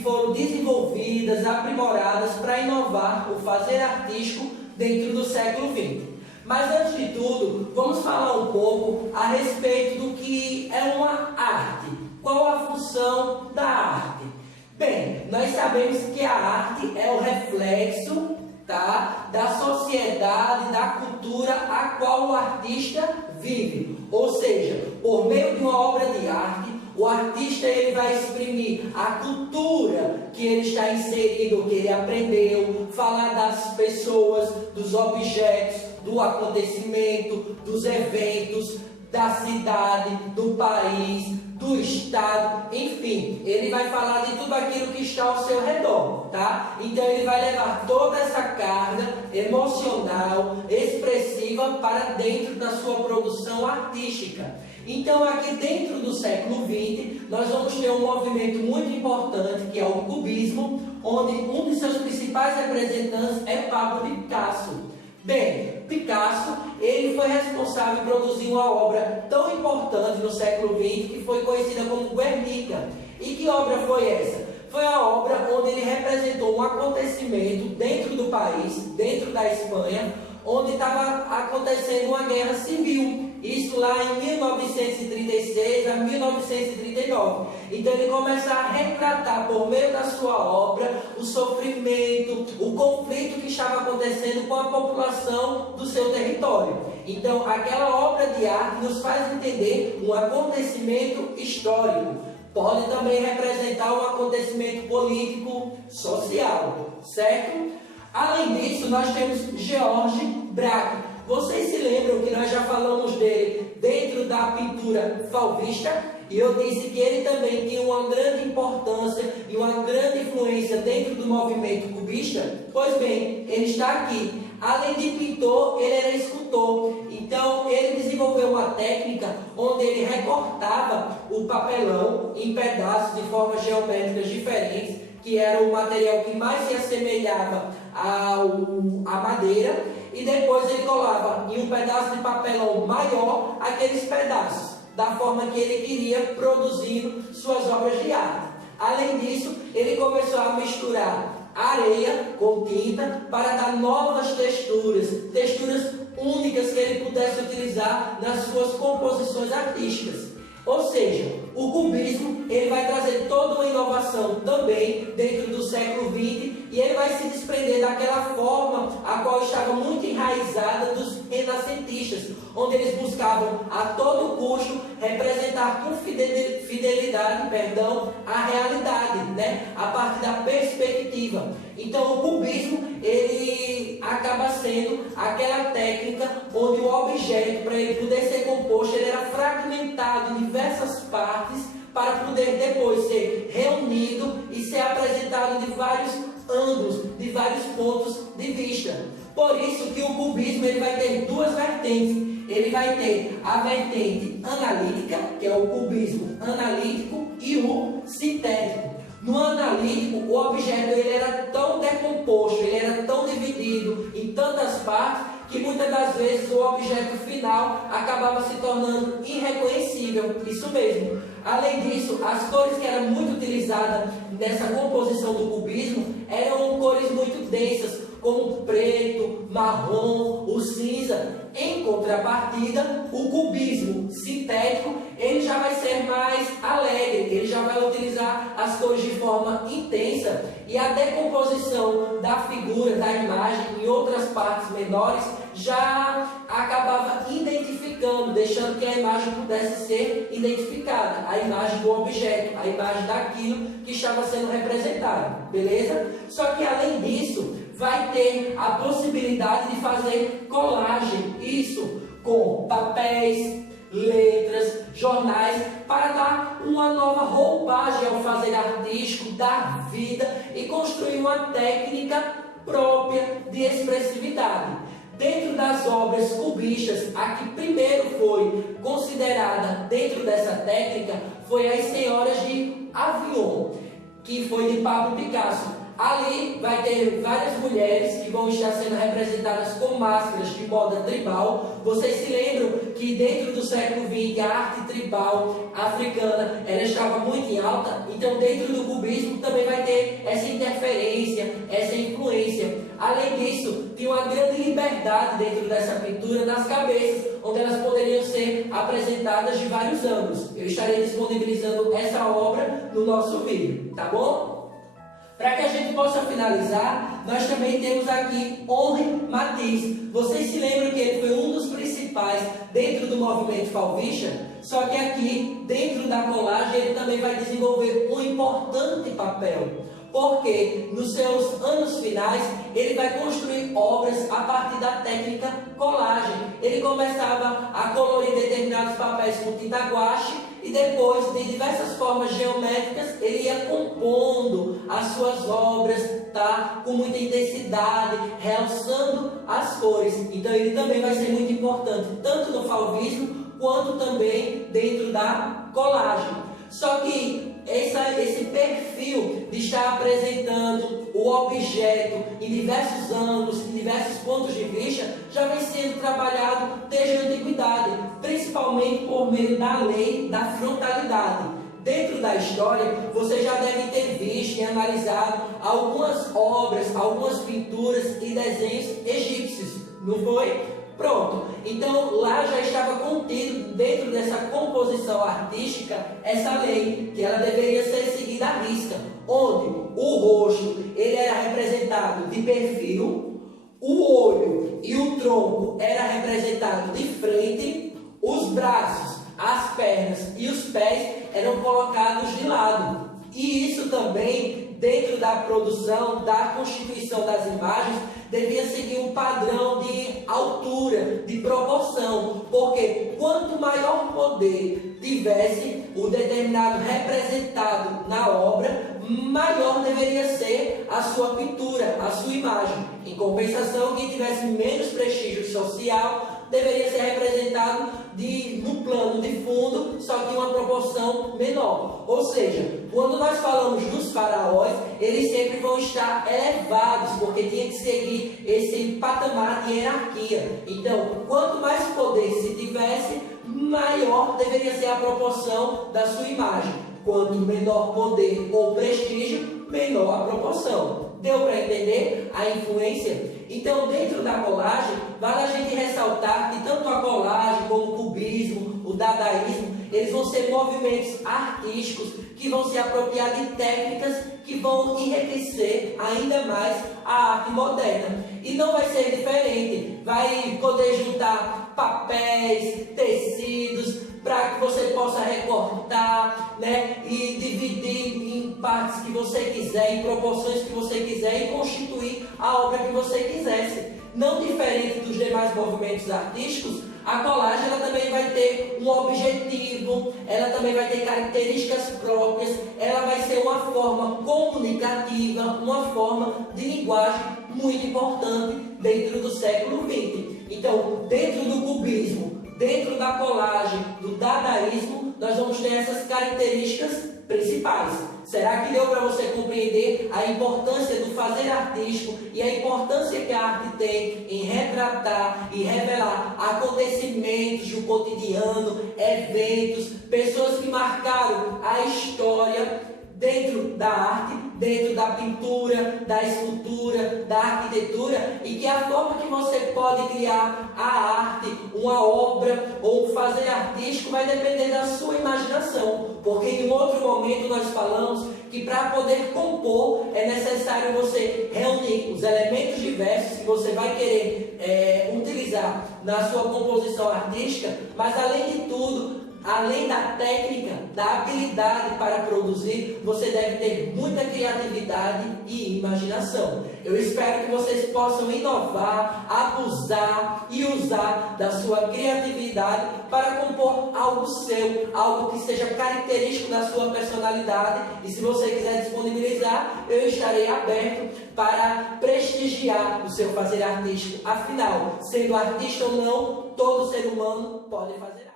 que foram desenvolvidas, aprimoradas para inovar o fazer artístico dentro do século XX. Mas antes de tudo, vamos falar um pouco a respeito do que é uma arte. Qual a função da arte? Bem, nós sabemos que a arte é o reflexo, da sociedade, da cultura a qual o artista vive. Ou seja, por meio de uma obra de arte, o artista ele vai exprimir a cultura que ele está inserido, que ele aprendeu, falar das pessoas, dos objetos, do acontecimento, dos eventos, da cidade, do país, do estado, enfim, ele vai falar de tudo aquilo que está ao seu redor, tá? Então ele vai levar toda essa carga emocional, expressiva para dentro da sua produção artística. Então aqui dentro do século XX, nós vamos ter um movimento muito importante que é o cubismo, onde um de seus principais representantes é Pablo Picasso. Bem, Picasso, ele foi responsável por produzir uma obra tão importante no século XX que foi conhecida como Guernica. E que obra foi essa? Foi a obra onde ele representou um acontecimento dentro do país, dentro da Espanha, onde estava acontecendo uma guerra civil. Isso lá em 1936 a 1939. Então ele começa a retratar por meio da sua obra o sofrimento, o conflito que estava acontecendo com a população do seu território. Então aquela obra de arte nos faz entender um acontecimento histórico. Pode também representar um acontecimento político, social, certo? Além disso, nós temos Georges Braque. Vocês se lembram que nós já falamos dele dentro da pintura fauvista? E eu disse que ele também tinha uma grande importância e uma grande influência dentro do movimento cubista? Pois bem, ele está aqui. Além de pintor, ele era escultor. Então, ele desenvolveu uma técnica onde ele recortava o papelão em pedaços de formas geométricas diferentes, que era o material que mais se assemelhava à madeira, e depois ele colava em um pedaço de papelão maior aqueles pedaços, da forma que ele queria, produzindo suas obras de arte. Além disso, ele começou a misturar areia com tinta para dar novas texturas únicas que ele pudesse utilizar nas suas composições artísticas. Ou seja, o cubismo ele vai trazer toda uma inovação também dentro do século XX e ele vai se desprender daquela forma a qual estava muito enraizada dos renascentistas, onde eles buscavam a todo custo representar com fidelidade, a realidade, a partir da perspectiva. Então o cubismo ele acaba sendo aquela técnica onde o objeto, para ele poder ser composto, ele era fragmentado em diversas partes para poder depois ser reunido e ser apresentado de vários ângulos, de vários pontos de vista. Por isso que o cubismo ele vai ter duas vertentes. Ele vai ter a vertente analítica, que é o cubismo analítico, e o sintético. No analítico, o objeto ele era tão decomposto, ele era tão dividido em tantas partes, que muitas das vezes o objeto final acabava se tornando irreconhecível. Isso mesmo. Além disso, as cores que eram muito utilizadas nessa composição do cubismo eram cores muito densas, como o preto, marrom, o cinza. Em contrapartida, o cubismo sintético ele já vai ser mais alegre, ele já vai utilizar as cores de forma intensa e a decomposição da figura, da imagem em outras partes menores já acabava identificando, deixando que a imagem pudesse ser identificada, a imagem do objeto, a imagem daquilo que estava sendo representado, beleza? Só que além disso, vai ter a possibilidade de fazer colagem, isso com papéis, letras, jornais, para dar uma nova roupagem ao fazer artístico, dar vida e construir uma técnica própria de expressividade. Dentro das obras cubistas, a que primeiro foi considerada dentro dessa técnica foi As Senhoras de Avignon, que foi de Pablo Picasso. Ali vai ter várias mulheres que vão estar sendo representadas com máscaras de moda tribal. Vocês se lembram que dentro do século XX a arte tribal africana ela estava muito em alta? Então dentro do cubismo também vai ter essa interferência, essa influência. Além disso, tinha uma grande liberdade dentro dessa pintura nas cabeças, onde elas poderiam ser apresentadas de vários ângulos. Eu estarei disponibilizando essa obra no nosso vídeo, tá bom? Para que a gente possa finalizar, nós também temos aqui Henri Matisse. Vocês se lembram que ele foi um dos principais dentro do movimento fauvista? Só que aqui, dentro da colagem, ele também vai desenvolver um importante papel. Porque nos seus anos finais, ele vai construir obras a partir da técnica colagem. Ele começava a colorir determinados papéis com tinta guache e depois, de diversas formas geométricas, ele ia compondo as suas obras, tá? Com muita intensidade, realçando as cores. Então ele também vai ser muito importante, tanto no fauvismo, quanto também dentro da colagem. Só que esse perfil de estar apresentando o objeto em diversos ângulos, em diversos pontos de vista, já vem sendo trabalhado desde a antiguidade, principalmente por meio da lei da frontalidade. Dentro da história, você já deve ter visto e analisado algumas obras, algumas pinturas e desenhos egípcios, não foi? Pronto, então lá já estava contido dentro dessa composição artística essa lei, que ela deveria ser seguida à risca, onde o rosto ele era representado de perfil, o olho e o tronco era representado de frente, os braços, as pernas e os pés eram colocados de lado. E isso também, dentro da produção, da constituição das imagens, devia seguir um padrão de altura, de proporção, porque quanto maior poder tivesse o determinado representado na obra, maior deveria ser a sua pintura, a sua imagem. Em compensação, quem tivesse menos prestígio social deveria ser representado no plano de fundo, só que em uma proporção menor. Ou seja, quando nós falamos dos faraós, eles sempre vão estar elevados, porque tinha que seguir esse patamar de hierarquia. Então, quanto mais poder se tivesse, maior deveria ser a proporção da sua imagem. Quanto menor poder ou prestígio, menor a proporção. Deu para entender a influência? Então, dentro da colagem, vale a gente ressaltar que tanto a colagem como o cubismo, o dadaísmo, eles vão ser movimentos artísticos que vão se apropriar de técnicas que vão enriquecer ainda mais a arte moderna. E não vai ser diferente, vai poder juntar papéis, tecidos, para que você possa recortar, né, e dividir em partes que você quiser, em proporções que você quiser e constituir a obra que você quisesse. Não diferente dos demais movimentos artísticos, a colagem ela também vai ter um objetivo, ela também vai ter características próprias, ela vai ser uma forma comunicativa, uma forma de linguagem muito importante dentro do século XX. Então, dentro do cubismo, dentro da colagem, do dadaísmo, nós vamos ter essas características principais. Será que deu para você compreender a importância do fazer artístico e a importância que a arte tem em retratar e revelar acontecimentos do cotidiano, eventos, pessoas que marcaram a história dentro da arte, dentro da pintura, da escultura, da arquitetura, e que a forma que você pode criar a arte, uma obra ou um fazer artístico vai depender da sua imaginação, porque em outro momento nós falamos que para poder compor é necessário você reunir os elementos diversos que você vai querer utilizar na sua composição artística, mas além de tudo, além da técnica, da habilidade para produzir, você deve ter muita criatividade e imaginação. Eu espero que vocês possam inovar, abusar e usar da sua criatividade para compor algo seu, algo que seja característico da sua personalidade. E se você quiser disponibilizar, eu estarei aberto para prestigiar o seu fazer artístico. Afinal, sendo artista ou não, todo ser humano pode fazer arte.